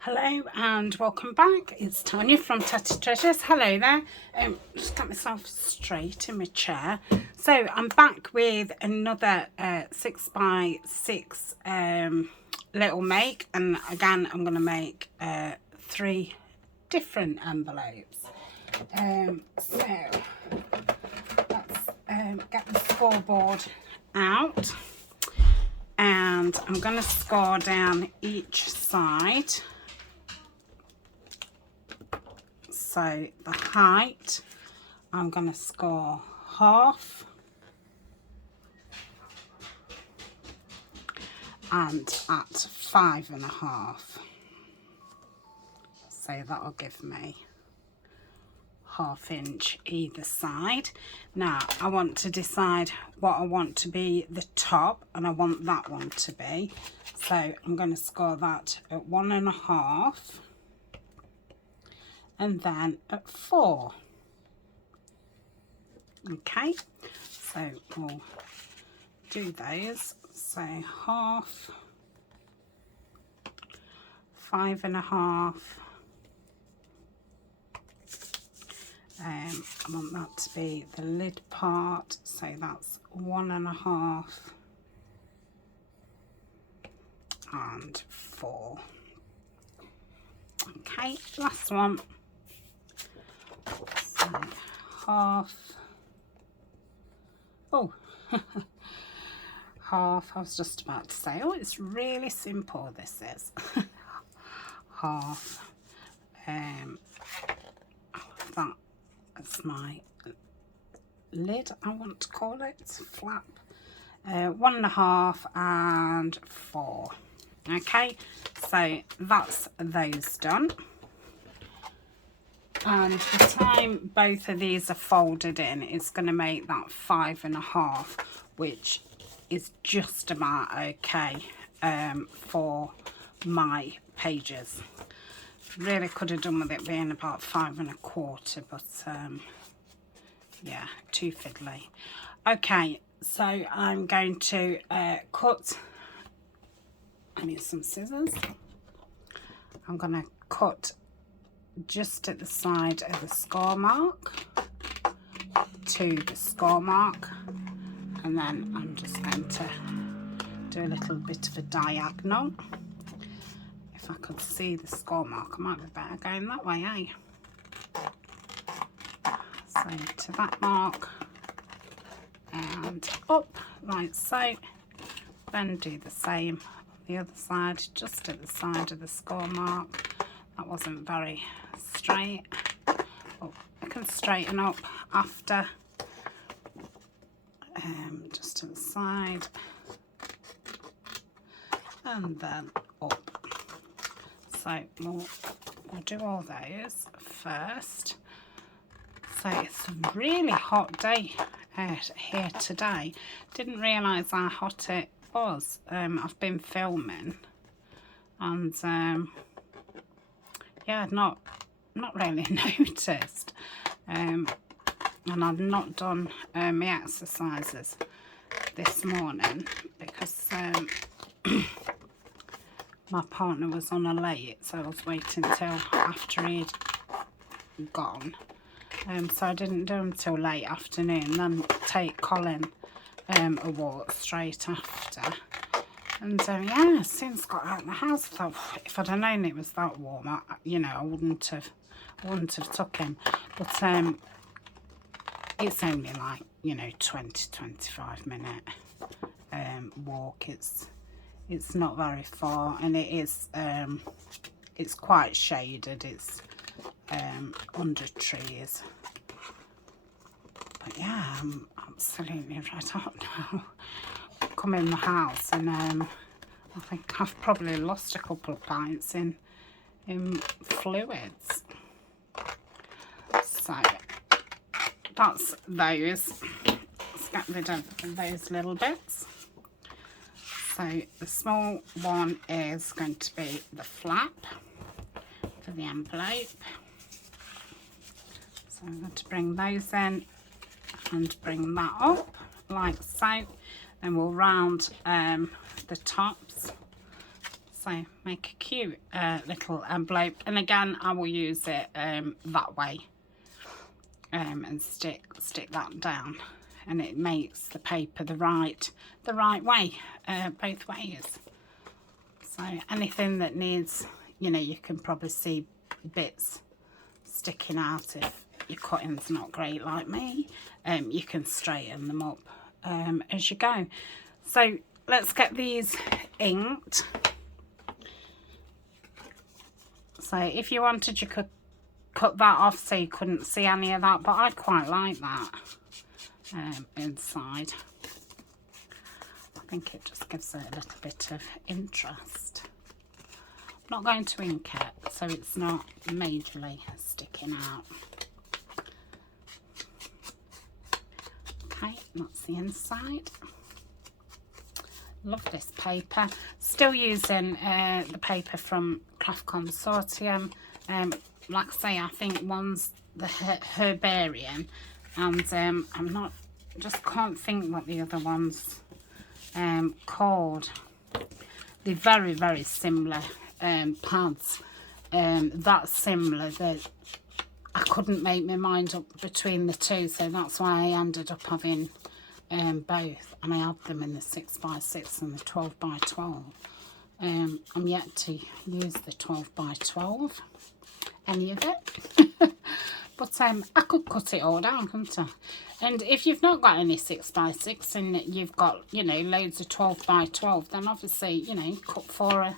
Hello and welcome back. It's Tania from Tatty Treasures. Hello there. Just got myself straight in my chair. So I'm back with another 6x6 little make, and again I'm going to make 3 different envelopes. So let's get the scoreboard out, and I'm going to score down each side. So the height, I'm going to score half, and at 5.5. So that'll give me 1/2 inch either side. Now I want to decide what I want to be the top, and I want that one to be. So I'm going to score that at 1.5. and then at 4. Okay, so we'll do those. So 1/2, 5.5. I want that to be the lid part, so that's 1.5 and 4. Okay, last one. So 1/2. Oh, 1/2. I was just about to say, oh, it's really simple, this is. 1/2. That's my lid, I want to call it, flap. 1.5 and 4. Okay, so that's those done. And the time both of these are folded in, it's going to make that 5.5, which is just about okay for my pages. Really could have done with it being about 5.25, but yeah, too fiddly. Okay, so I'm going to cut. I need some scissors. I'm going to cut just at the side of the score mark to the score mark, and then I'm just going to do a little bit of a diagonal. If I could see the score mark, I might be better going that way, eh? So to that mark and up like so, then do the same on the other side, just at the side of the score mark. That wasn't very straight. Oh, I can straighten up after, just to the side, and then up. So we'll do all those first. So it's a really hot day out here today. Didn't realise how hot it was. I've been filming, and yeah, I'd not really noticed. And I've not done my exercises this morning because my partner was on a late, so I was waiting till after he'd gone. So I didn't do them till late afternoon, then take Colin a walk straight after. And yeah, as soon as I got out of the house, I thought if I'd have known it was that warm, I wouldn't have took him. But it's only like 20-25 minute walk. It's not very far, and it is it's quite shaded. It's under trees. But yeah, I'm absolutely red hot now. Come in the house, and I think I've probably lost a couple of pints in fluids. So that's those. Let's get rid of those little bits. So the small one is going to be the flap for the envelope. So I'm going to bring those in and bring that up like so. Then we'll round the tops. So So make a cute little envelope, and again I will use it that way, and stick that down, and it makes the paper the right way, both ways. So anything that needs, you know, you can probably see bits sticking out if your cutting's not great like me. You can straighten them up as you go. So let's get these inked. So if you wanted, you could cut that off so you couldn't see any of that, but I quite like that inside. I think it just gives it a little bit of interest. I'm not going to ink it so it's not majorly sticking out. Okay, that's the inside. Love this paper. Still using the paper from Craft Consortium. Like I say, I think one's the herbarium, and I'm not, just can't think what the other one's called. They're very, very similar pads. That's similar that I couldn't make my mind up between the two, so that's why I ended up having both, and I had them in the 6x6 and the 12x12. I'm yet to use the 12x12, any of it. But I could cut it all down, couldn't I? And if you've not got any 6x6 and you've got, you know, loads of 12x12, then obviously, you know, cut 4 of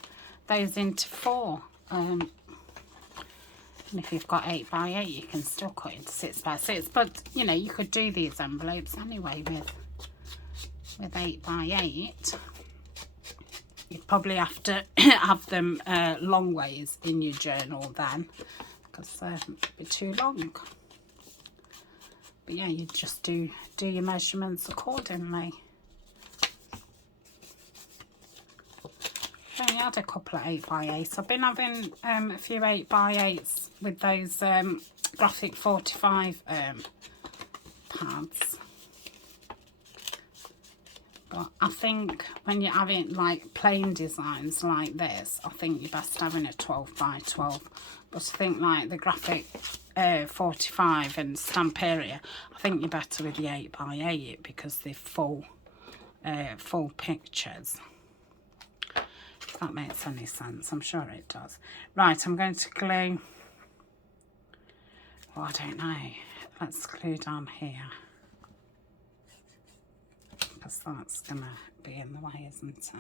those into 4. And if you've got 8x8, you can still cut into 6x6. But, you know, you could do these envelopes anyway with 8x8. You'd probably have to have them long ways in your journal then, because it'd be too long. But yeah, you just do your measurements accordingly. I only had a couple of 8x8s. I've been having a few 8x8s with those graphic 45 pads. But I think when you're having like plain designs like this, I think you're best having a 12x12. But I think like the graphic 45 and stamp area, I think you're better with the 8x8 because they're full pictures. If that makes any sense, I'm sure it does. Right, I'm going to glue, well, I don't know, let's glue down here, because that's going to be in the way, isn't it?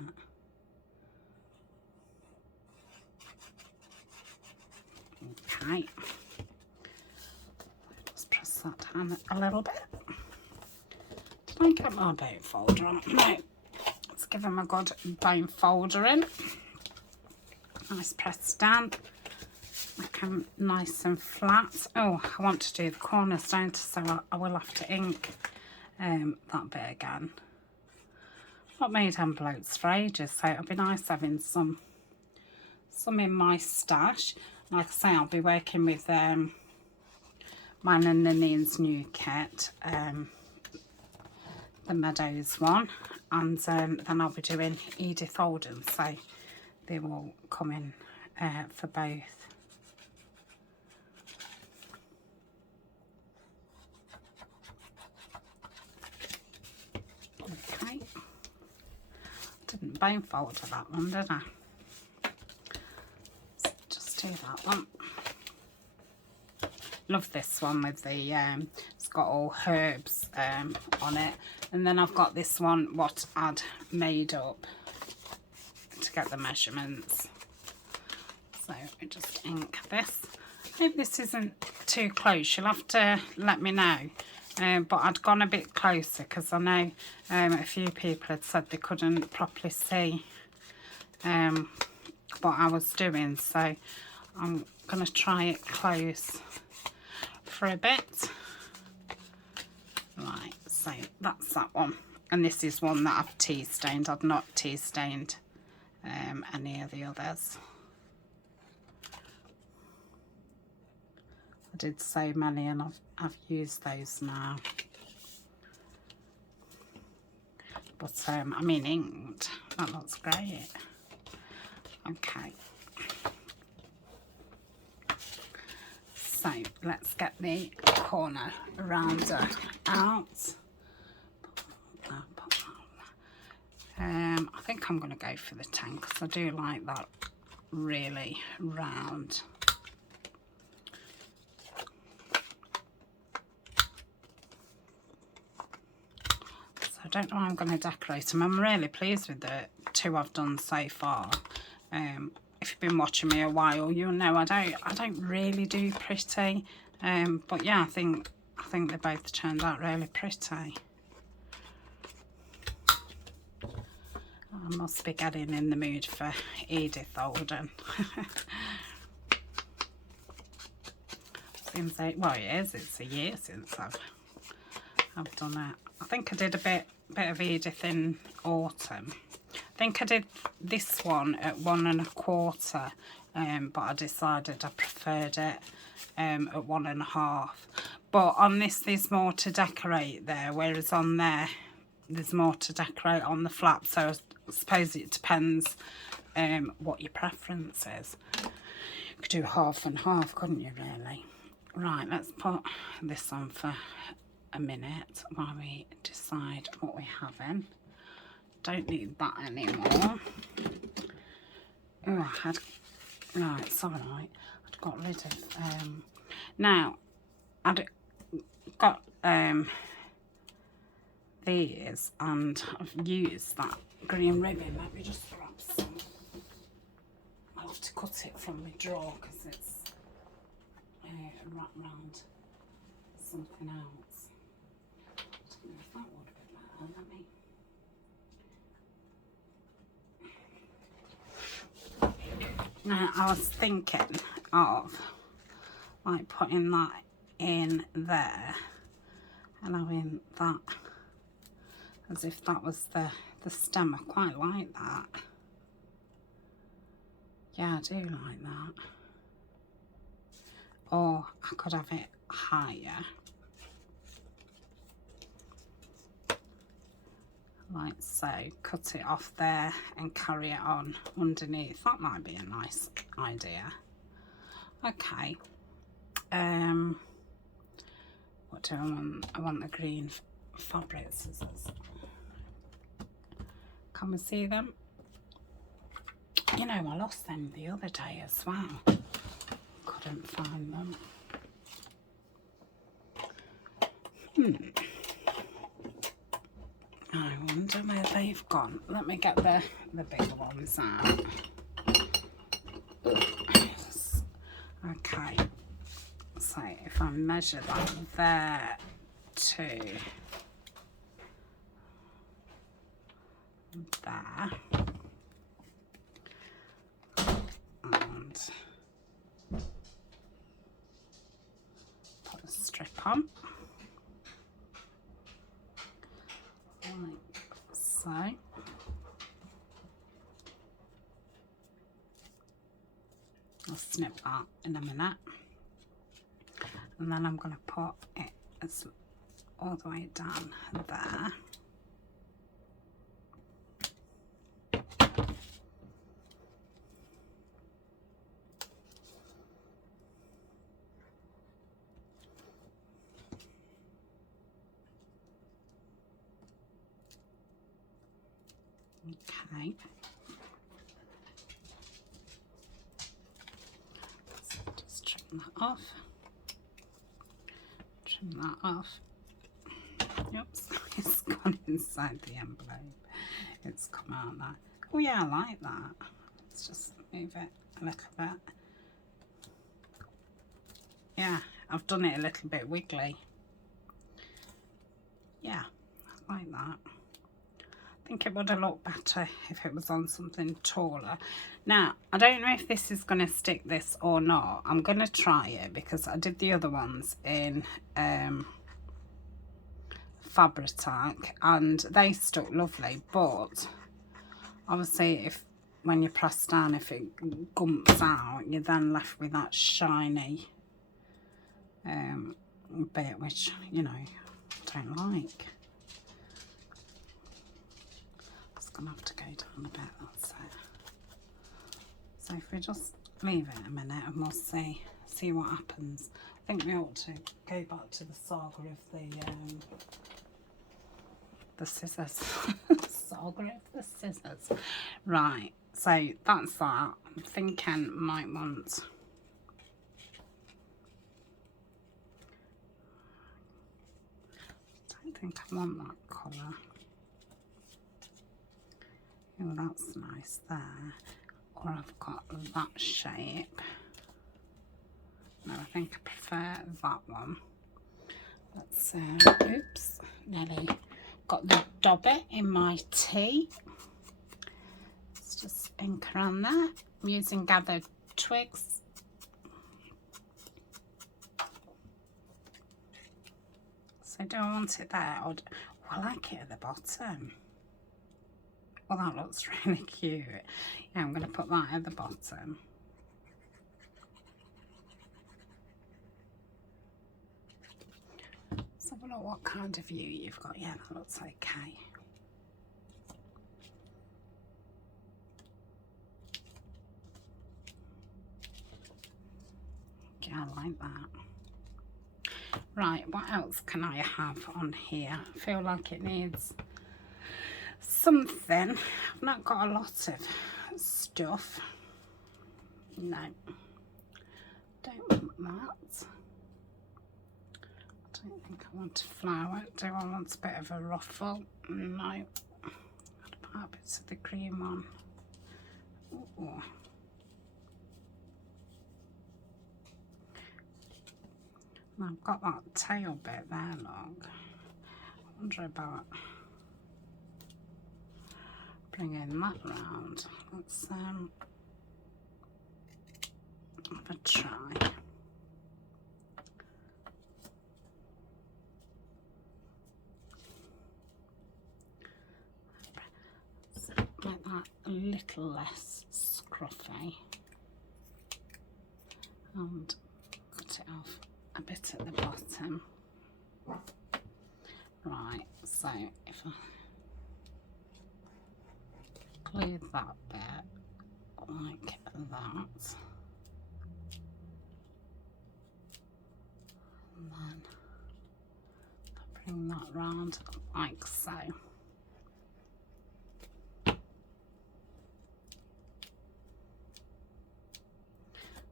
Okay, just press that down a little bit. Did I get my bone folder on? No, let's give them a good bone folder in. Nice press down, make them nice and flat. Oh, I want to do the corners, don't I? So I will have to ink that bit again. I've not made envelopes for ages, so it'll be nice having some in my stash. Like I say, I'll be working with mine and Ninian's new kit, the Meadows one, and then I'll be doing Edith Holden, so they will come in for both. Okay, didn't bone fold for that one, did I? So just do that one. Love this one with the it's got all herbs on it, and then I've got this one what I'd made up to get the measurements. So I just ink this. I hope this isn't too close, you'll have to let me know. But I'd gone a bit closer because I know a few people had said they couldn't properly see what I was doing, so I'm going to try it close for a bit. Right, so that's that one, and this is one that I've tea stained. I've not tea stained any of the others. I did so many and I've used those now. But I mean inked, that looks great. Okay. So let's get the corner rounder out. I think I'm going to go for the 10 because I do like that really round. So I don't know how I'm going to decorate them. I'm really pleased with the 2 I've done so far. If you've been watching me a while, you'll know I don't really do pretty. But yeah, I think they both turned out really pretty. I must be getting in the mood for Edith Holden. Seems like, well, it's a year since I've done it. I think I did a bit of Edith in autumn. I think I did this one at 1 1/4, but I decided I preferred it at 1 1/2. But on this, there's more to decorate there, whereas on there's more to decorate on the flap. So I suppose it depends what your preference is. You could do 1/2 and 1/2, couldn't you, really? Right, let's put this on for a minute while we decide what we're having. Don't need that anymore. Oh, right, sorry, I'd got rid of, now, I'd got, these, and I've used that green ribbon. Let me just grab some. I'll have to cut it from my drawer because it's wrapped round something else. I don't know if that would be better. Let me. Now, I was thinking of like putting that in there and having that as if that was the stem. I quite like that. Yeah, I do like that. Or I could have it higher. Like so, cut it off there and carry it on underneath. That might be a nice idea. Okay. What do I want? I want the green fabric scissors. Can we see them? You know, I lost them the other day as well. Couldn't find them. I wonder where they've gone. Let me get the bigger ones out. Okay. So if I measure that there to there, and put a strip on. Like so. I'll snip that in a minute. And then I'm going to put it as all the way down there. Okay. So just trim that off. Trim that off. Oops, it's gone inside the envelope. It's come out there. Oh yeah, I like that. Let's just move it a little bit. Yeah, I've done it a little bit wiggly. Yeah, I like that. I think it would have looked better if it was on something taller. Now, I don't know if this is going to stick this or not. I'm going to try it because I did the other ones in Fabri-Tac and they stuck lovely, but obviously when you press down, if it gumps out, you're then left with that shiny bit, which, you know, I don't like. It's gonna have to go down a bit, that's it. So if we just leave it a minute and we'll see what happens. I think we ought to go back to the saga of the scissors. Saga of the scissors. Right, so that's that. I'm thinking might want... I don't think I want that colour. Oh, that's nice there. Or I've got that shape. No, I think I prefer that one. Let's, oops, nearly got the dobby in my tea. Let's just ink around there. I'm using gathered twigs. So do I want it there? Or I like it at the bottom. Well, that looks really cute. Yeah, I'm going to put that at the bottom. So have a look what kind of view you've got. Yeah, that looks okay. Yeah, I like that. Right, what else can I have on here? I feel like it needs something. I've not got a lot of stuff. No, don't want that. I don't think I want a flower. Do I want a bit of a ruffle? No. I'd put a bit of the green one. Ooh. I've got that tail bit there, look. I wonder about bringing that round. Let's have a try. Make that a little less scruffy and cut it off a bit at the bottom. Right, so if I glue that bit like that, and then bring that round like so.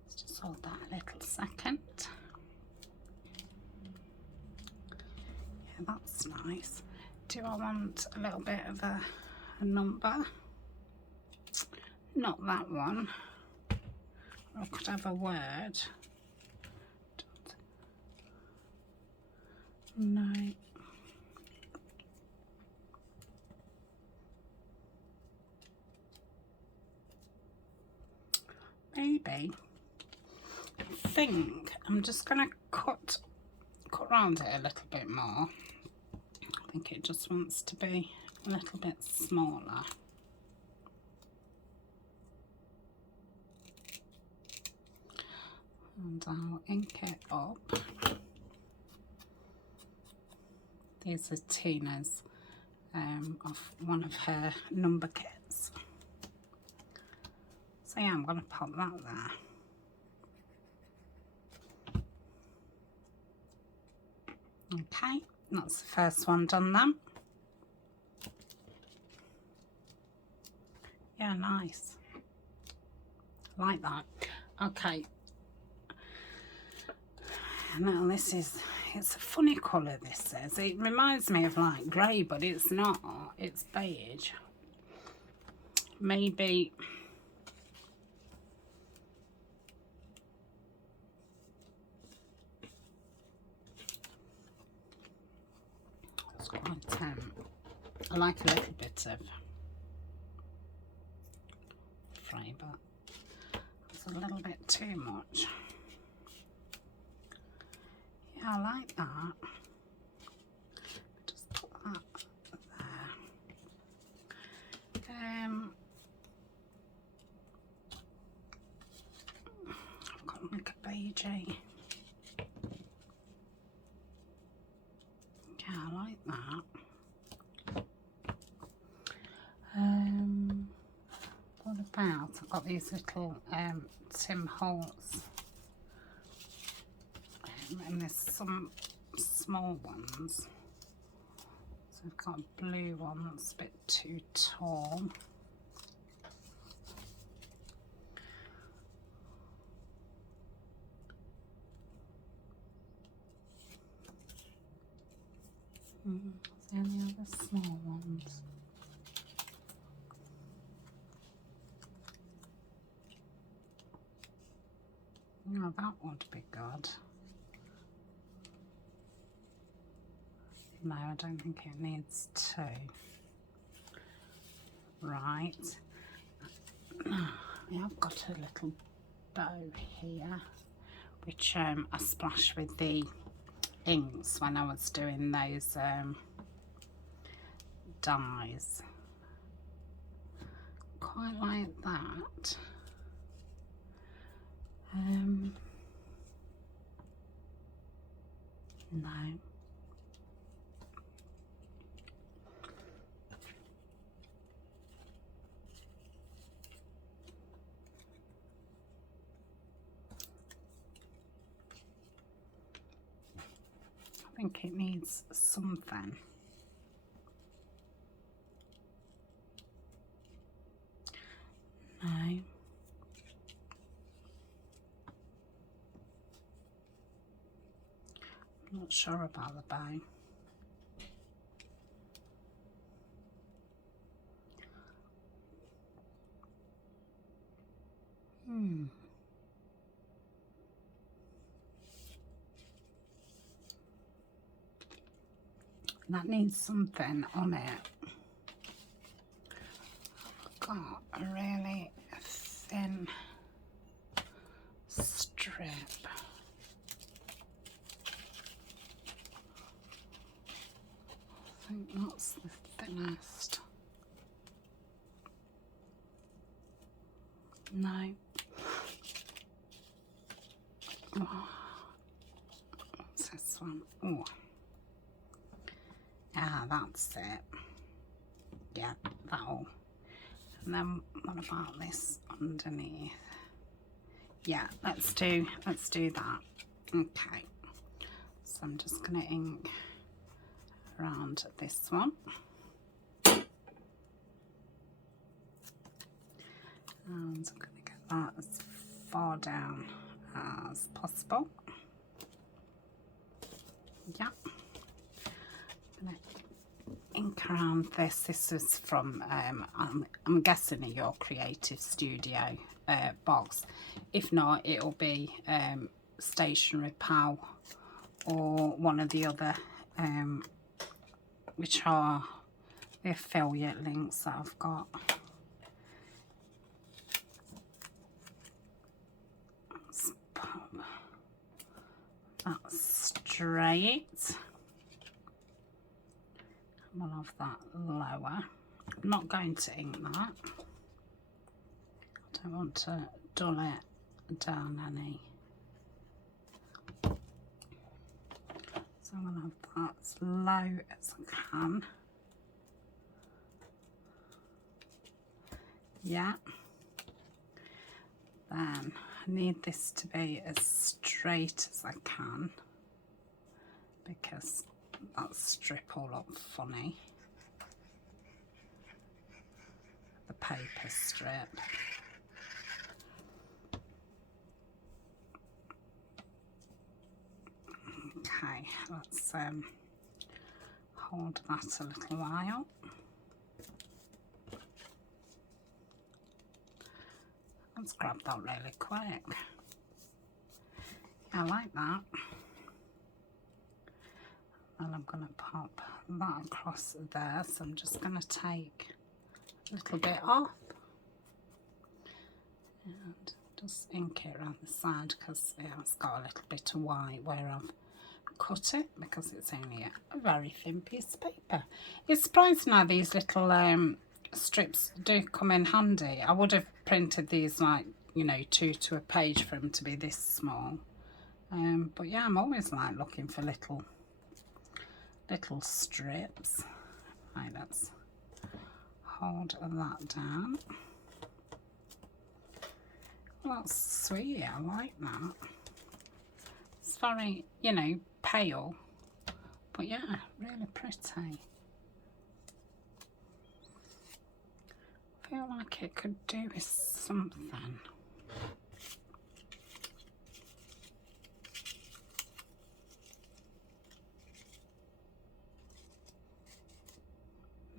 Let's just hold that a little second. Yeah, that's nice. Do I want a little bit of a number? Not that one. Or I could have a word. No. Maybe. I think I'm just going to cut around it a little bit more. I think it just wants to be a little bit smaller. And I'll ink it up. These are Tina's of one of her number kits. So yeah, I'm going to pop that there. Okay, that's the first one done then. Yeah, nice. Like that. Okay. Now this is, it's a funny colour, this is. It reminds me of like grey, but it's not. It's beige. Maybe... it's quite, I like a little bit of fray, but it's a little bit too much. Yeah, I like that. Just put that there. I've got like a beigey. Yeah, I like that. What about I've got these little Tim Holtz, and there's some small ones. So I've got a blue one that's a bit too tall. Is there any other small ones? Oh, that would be good. No, I don't think it needs two. Right. Yeah, I've got a little bow here, which I splashed with the inks when I was doing those dies. Quite like that. No. I think it needs something. No. I'm not sure about the bow. That needs something on it. I've got a really thin strip. I think that's the thinnest. No. Oh. What's this one? Oh. Ah, that's it. Yeah, that'll. And then what about this underneath? Yeah, let's do that. Okay. So I'm just gonna ink around this one. And I'm gonna get that as far down as possible. Yeah. Ink around this. This is from I'm guessing your Creative Studio box. If not, it'll be Stationery Pal or one of the other which are the affiliate links that I've got. Let's pop that straight. We'll have that lower. I'm not going to ink that. I don't want to dull it down any. So I'm going to have that as low as I can. Yeah. Then I need this to be as straight as I can because that strip all up funny. The paper strip. Okay, let's hold that a little while. Let's grab that really quick. I like that. And I'm going to pop that across there, so I'm just going to take a little bit off and just ink it around the side because it's got a little bit of white where I've cut it because it's only a very thin piece of paper. It's surprising how these little strips do come in handy. I would have printed these like, you know, 2 to a page for them to be this small. But yeah, I'm always like looking for little strips. Right, let's hold that down. That's sweet, I like that. It's very, you know, pale, but yeah, really pretty. I feel like it could do with something.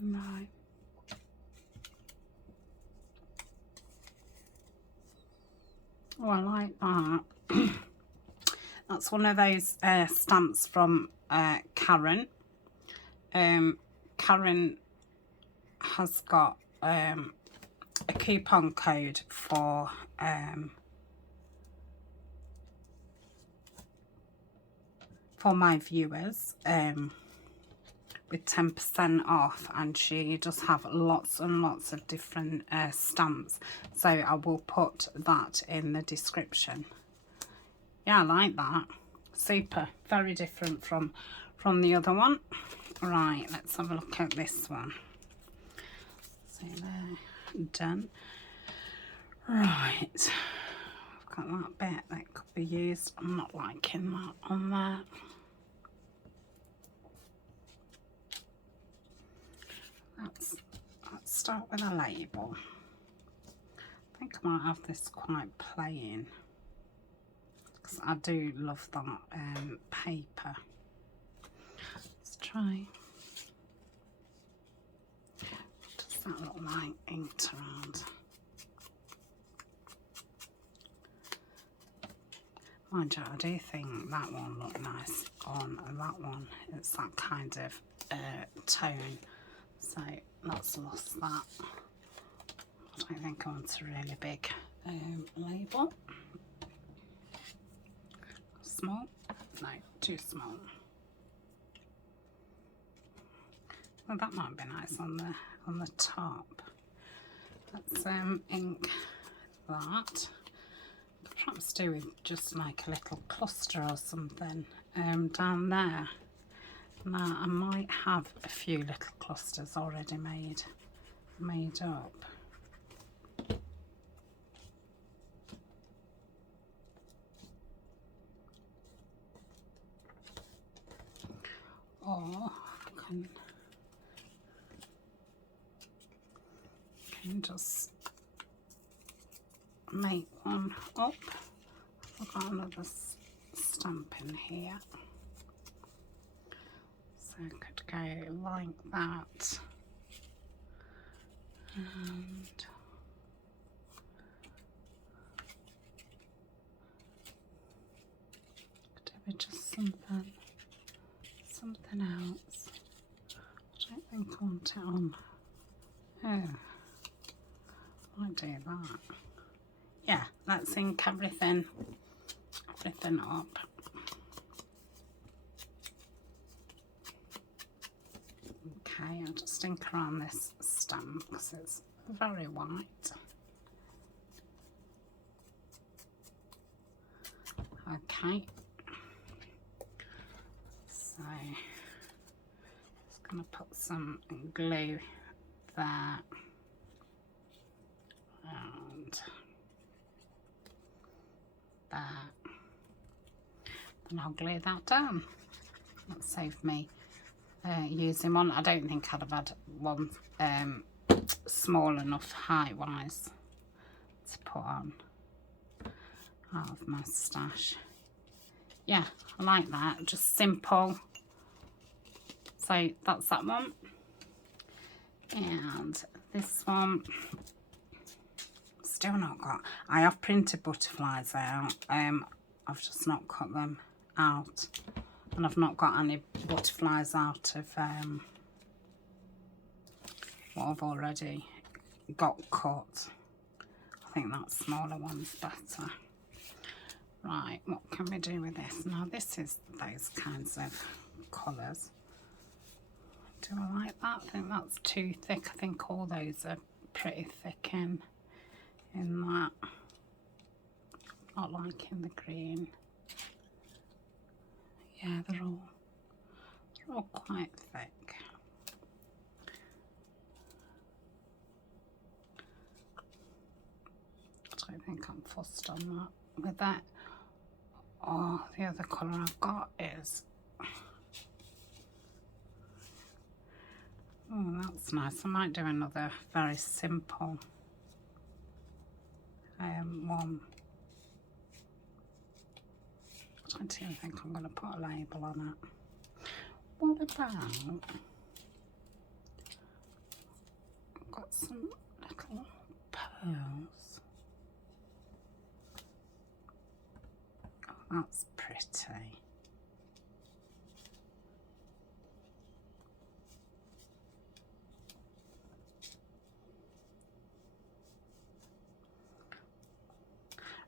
Right. Oh, I like that. That's one of those stamps from Karen. Karen has got a coupon code for my viewers with 10% off, and she does have lots and lots of different stamps, so I will put that in the description. Yeah, I like that. Super. Very different from the other one. Right, let's have a look at this one. So there, done. Right, I've got that bit that could be used. I'm not liking that on there. Let's start with a label. I think I might have this quite plain, because I do love that paper. Let's try. What does that look like inked around? Mind you, I do think that one looked nice on that one. It's that kind of tone. So let's lost that. I don't think I want a really big label. Small? No, too small. Well, that might be nice on the top. Let's ink that. Perhaps do with just like a little cluster or something down there. Now I might have a few little clusters already made up. Or I can just make one up. I've got another stamp in here, so I could go like that, and could have just something else. I don't think I want it on. Oh, might do that. Yeah, let's ink everything up. Okay, I'll just ink around this stamp because it's very white. Okay, so just going to put some glue there, and there, and I'll glue that down. That saved me using one. I don't think I'd have had one small enough height wise to put on out of my stash. Yeah, I like that, just simple. So that's that one, and this one still not got. I have printed butterflies out, I've just not cut them out, and I've not got any butterflies out of what I've already got cut. I think that smaller one's better. Right, what can we do with this? Now this is those kinds of colours. Do I like that? I think that's too thick. I think all those are pretty thick in that. Not liking the green. Yeah, they're all quite thick. I don't think I'm fussed on that with that. Oh, the other colour I've got is, oh, that's nice. I might do another very simple one. I don't even think I'm going to put a label on it. What about, I've got some little pearls. Oh, that's pretty.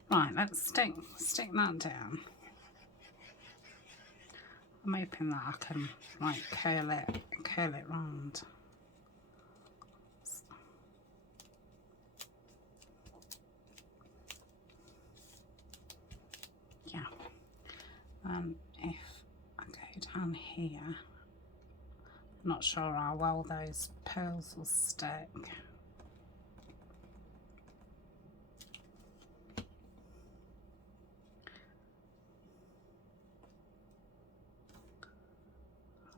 Right, let's stick that down. I'm hoping that I can like curl it round. Yeah. And if I go down here, I'm not sure how well those pearls will stick.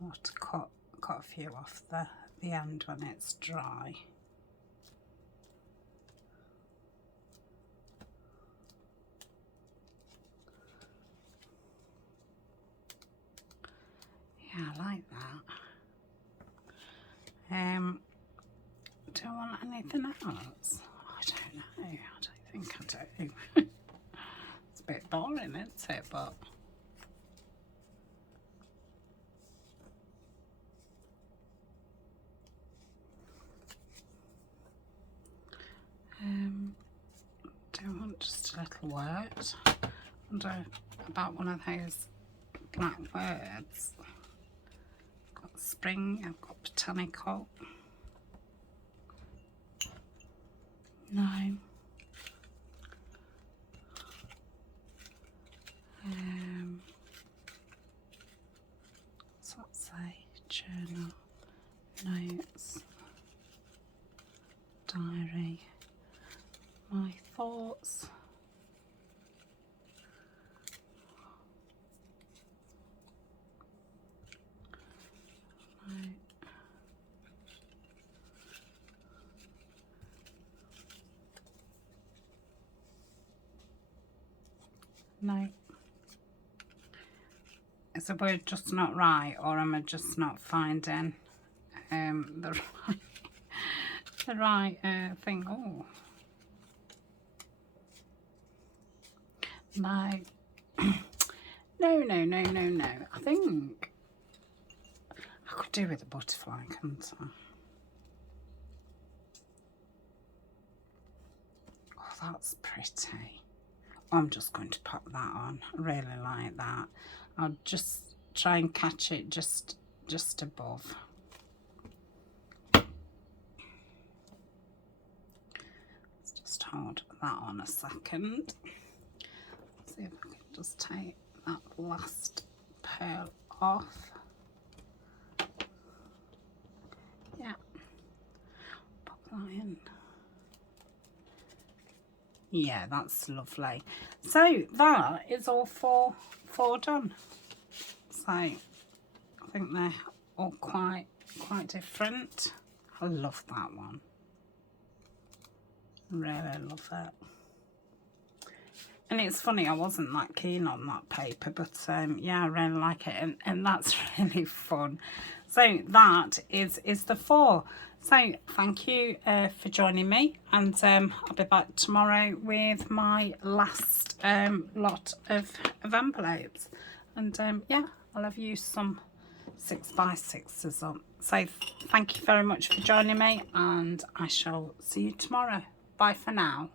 I'll have to cut a few off the end when it's dry. Yeah, I like that. Do I want anything else? I don't know. I don't think I do. It's a bit boring, isn't it? But do I want just a little word? I wonder about one of those black words. I've got spring, I've got botanical. No. What's that say? Journal, notes, diary, my thoughts. Right. No. Is the word just not right, or am I just not finding the right thing? Oh, no. No. I think I could do with a butterfly, couldn't I? Oh, that's pretty. I'm just going to pop that on. I really like that. I'll just try and catch it just above. Let's just hold that on a second. See if I can just take that last pearl off. Yeah, pop that in. Yeah, that's lovely. So that is all four done. So I think they're all quite different. I love that one. Really love it. And it's funny, I wasn't that keen on that paper, but yeah, I really like it, and that's really fun. So that is the 4. So thank you for joining me, and I'll be back tomorrow with my last lot of envelopes. And yeah, I'll have used some 6x6s on. So thank you very much for joining me, and I shall see you tomorrow. Bye for now.